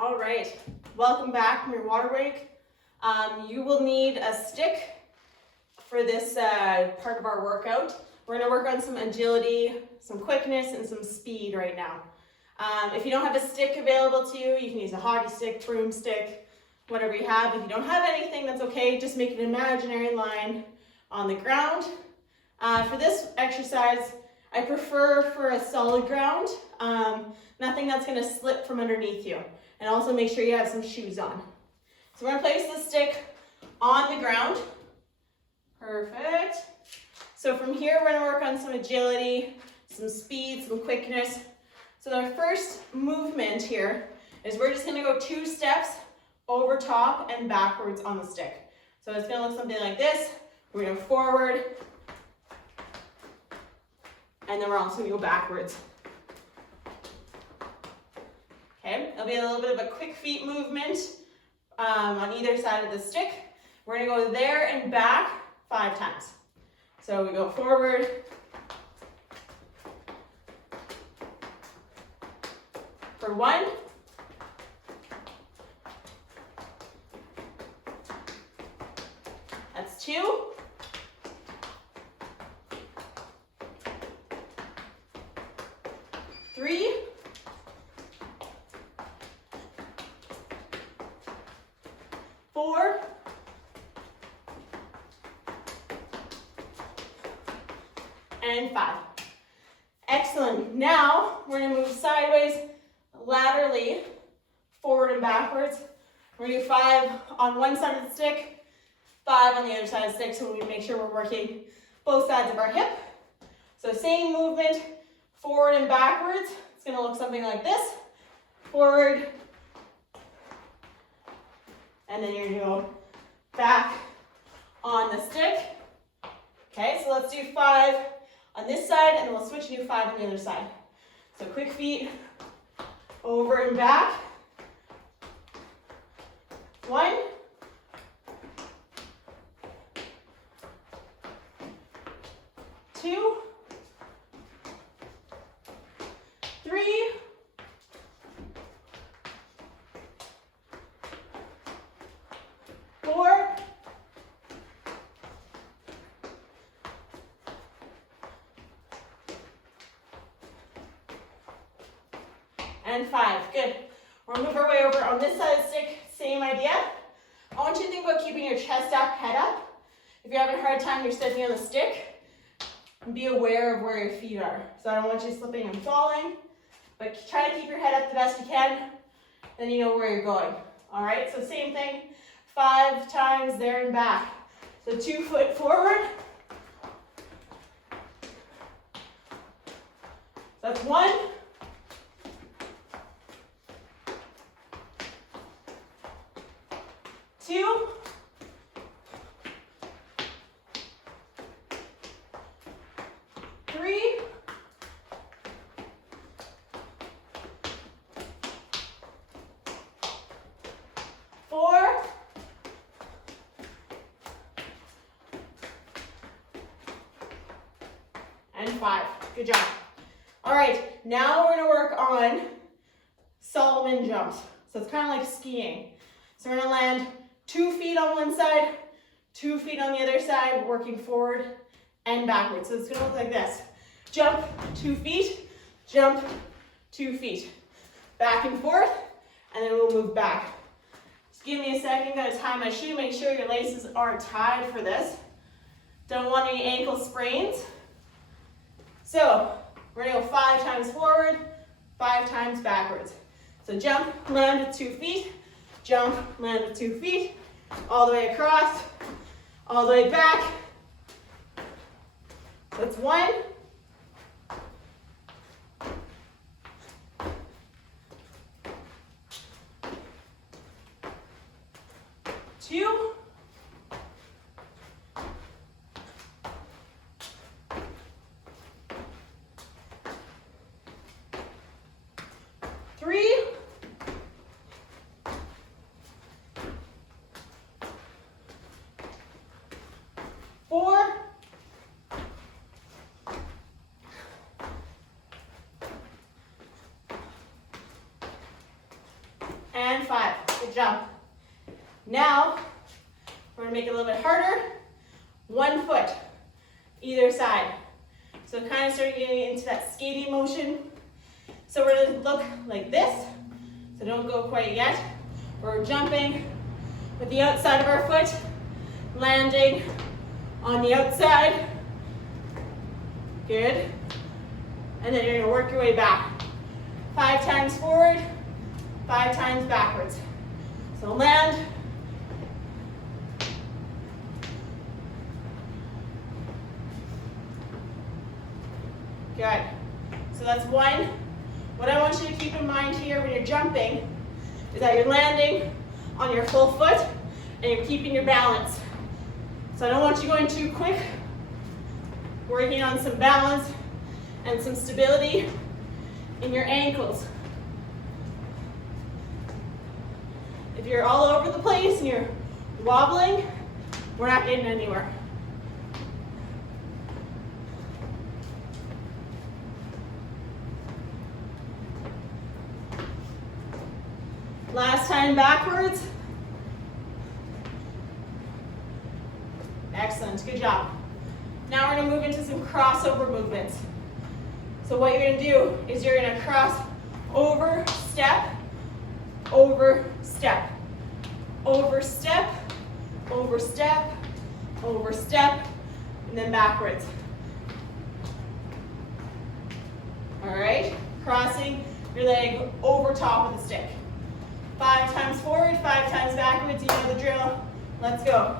All right, welcome back from your water break. You will need a stick for this part of our workout. We're gonna work on some agility, some quickness, and some speed right now. If you don't have a stick available to you, you can use a hockey stick, broomstick, whatever you have. If you don't have anything, that's okay. Just make an imaginary line on the ground. For this exercise, I prefer for a solid ground, nothing that's gonna slip from underneath you. And also make sure you have some shoes on. So we're gonna place the stick on the ground. Perfect. So from here, we're gonna work on some agility, some speed, some quickness. So our first movement here is we're just gonna go 2 steps over top and backwards on the stick. So it's gonna look something like this. We're gonna go forward, and then we're also gonna go backwards. Okay, it'll be a little bit of a quick feet movement on either side of the stick. We're gonna go there and back 5 times. So we go forward, for 1, that's 2, 3, 4, 5. Excellent. Now we're going to move sideways, laterally, forward and backwards. We're going to do 5 on one side of the stick, 5 on the other side of the stick, so we make sure we're working both sides of our hip. So same movement, forward and backwards. It's going to look something like this. Forward, and then you're going to go back on the stick. Okay, so let's do 5 on this side, and we'll switch and do 5 on the other side. So quick feet, over and back. 1, 2, 3, 4, and 5. Good. We're going to move our way over on this side of the stick. Same idea. I want you to think about keeping your chest up, head up. If you're having a hard time, you're stepping on the stick, be aware of where your feet are. So I don't want you slipping and falling, but try to keep your head up the best you can. Then you know where you're going. All right, so same thing, 5 times there and back. So 2 foot forward. So that's 1. 2, 3, 4, and 5. Good job. All right, now we're going to work on Solomon jumps. So it's kind of like skiing. So we're going to land 2 feet on one side, 2 feet on the other side, working forward and backwards. So it's going to look like this. Jump, 2 feet, jump, 2 feet. Back and forth, and then we'll move back. Just give me a second, gotta tie my shoe. Make sure your laces are tied for this. Don't want any ankle sprains. So we're going to go 5 times forward, 5 times backwards. So jump, land with 2 feet, jump, land with 2 feet, all the way across, all the way back. That's 1, 2, 3, 4, 5. Good job. Now, we're gonna make it a little bit harder. 1 foot, either side. So kind of starting getting into that skating motion. So we're gonna look like this. So don't go quite yet. We're jumping with the outside of our foot, landing on the outside. Good. And then you're gonna work your way back. 5 times forward, 5 times backwards. So land. Good. So that's 1. What I want you to keep in mind here when you're jumping is that you're landing on your full foot and you're keeping your balance. So I don't want you going too quick. Working on some balance and some stability in your ankles. If you're all over the place and you're wobbling, we're not getting anywhere. Last time backwards. Excellent, good job. Now we're gonna move into some crossover movements. So what you're gonna do is you're gonna cross over, step, over, step, over, step, over, step, over, step, and then backwards. All right, crossing your leg over top of the stick. 5 times forward, 5 times backwards, you know the drill. Let's go.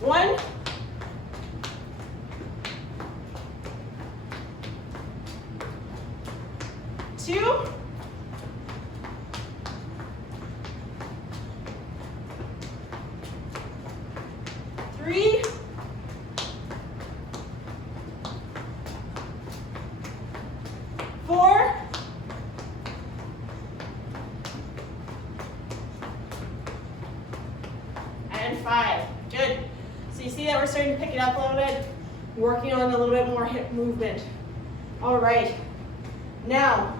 One, 2, 3, 4, 5. Good. So you see that we're starting to pick it up a little bit, working on a little bit more hip movement. All right. Now,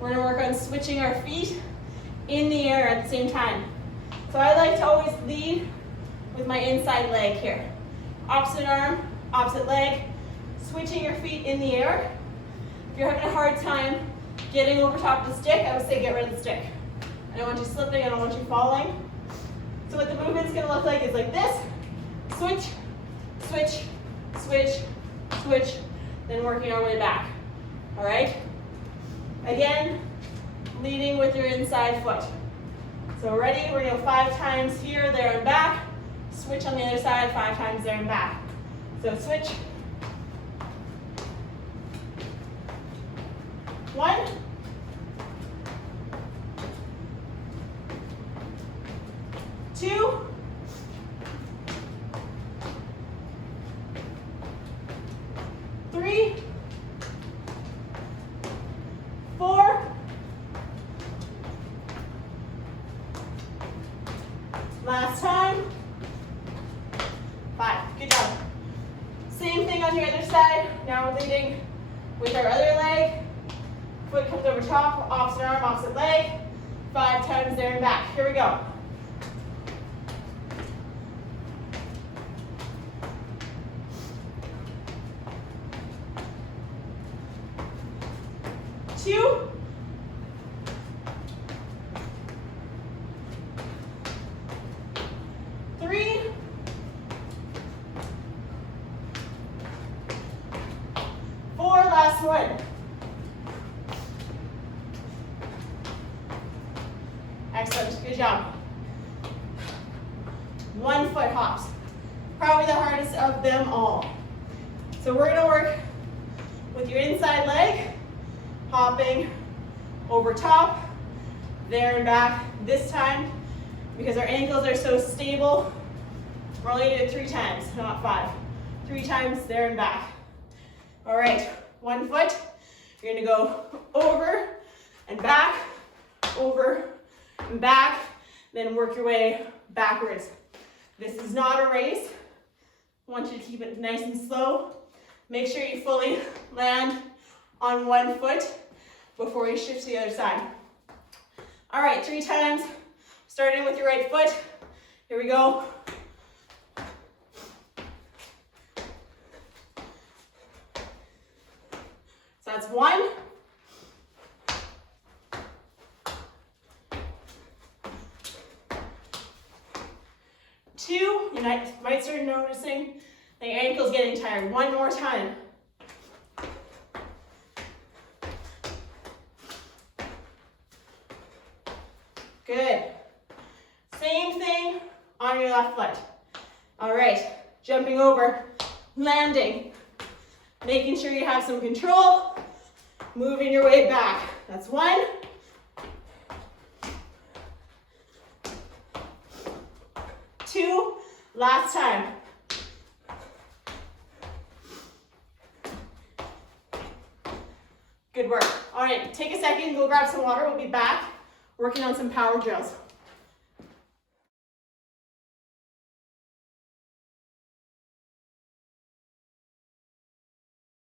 we're gonna work on switching our feet in the air at the same time. So I like to always lead with my inside leg here. Opposite arm, opposite leg, switching your feet in the air. If you're having a hard time getting over top of the stick, I would say get rid of the stick. I don't want you slipping, I don't want you falling. So what the movement's gonna look like is like this. Switch, switch, switch, switch, then working our way back. All right? Again, leading with your inside foot. So ready? We're gonna go 5 times here, there, and back. Switch on the other side, 5 times there and back. So switch. 1, 2, 3, 4, last time, 5. Good job. Same thing on your other side. Now we're leading with our other leg. Foot comes over top, opposite arm, opposite leg. 5 times there and back. Here we go. 2, 3, 4, last one. Excellent, good job. 1 foot hops, probably the hardest of them all. So we're gonna work with your inside leg, hopping over top, there and back. This time, because our ankles are so stable, we're only gonna do it 3 times, not 5. 3 times there and back. All right, 1 foot, you're gonna go over and back, over and back, then work your way backwards. This is not a race. I want you to keep it nice and slow. Make sure you fully land on one foot before you shift to the other side. All right, 3 times, starting with your right foot. Here we go. So that's 1. 2, you might start noticing the ankle's getting tired. 1 more time. Good. Same thing on your left foot. All right, jumping over, landing, making sure you have some control, moving your way back. That's 1. 2, last time. Good work. All right, take a second, go grab some water. We'll be back working on some power drills.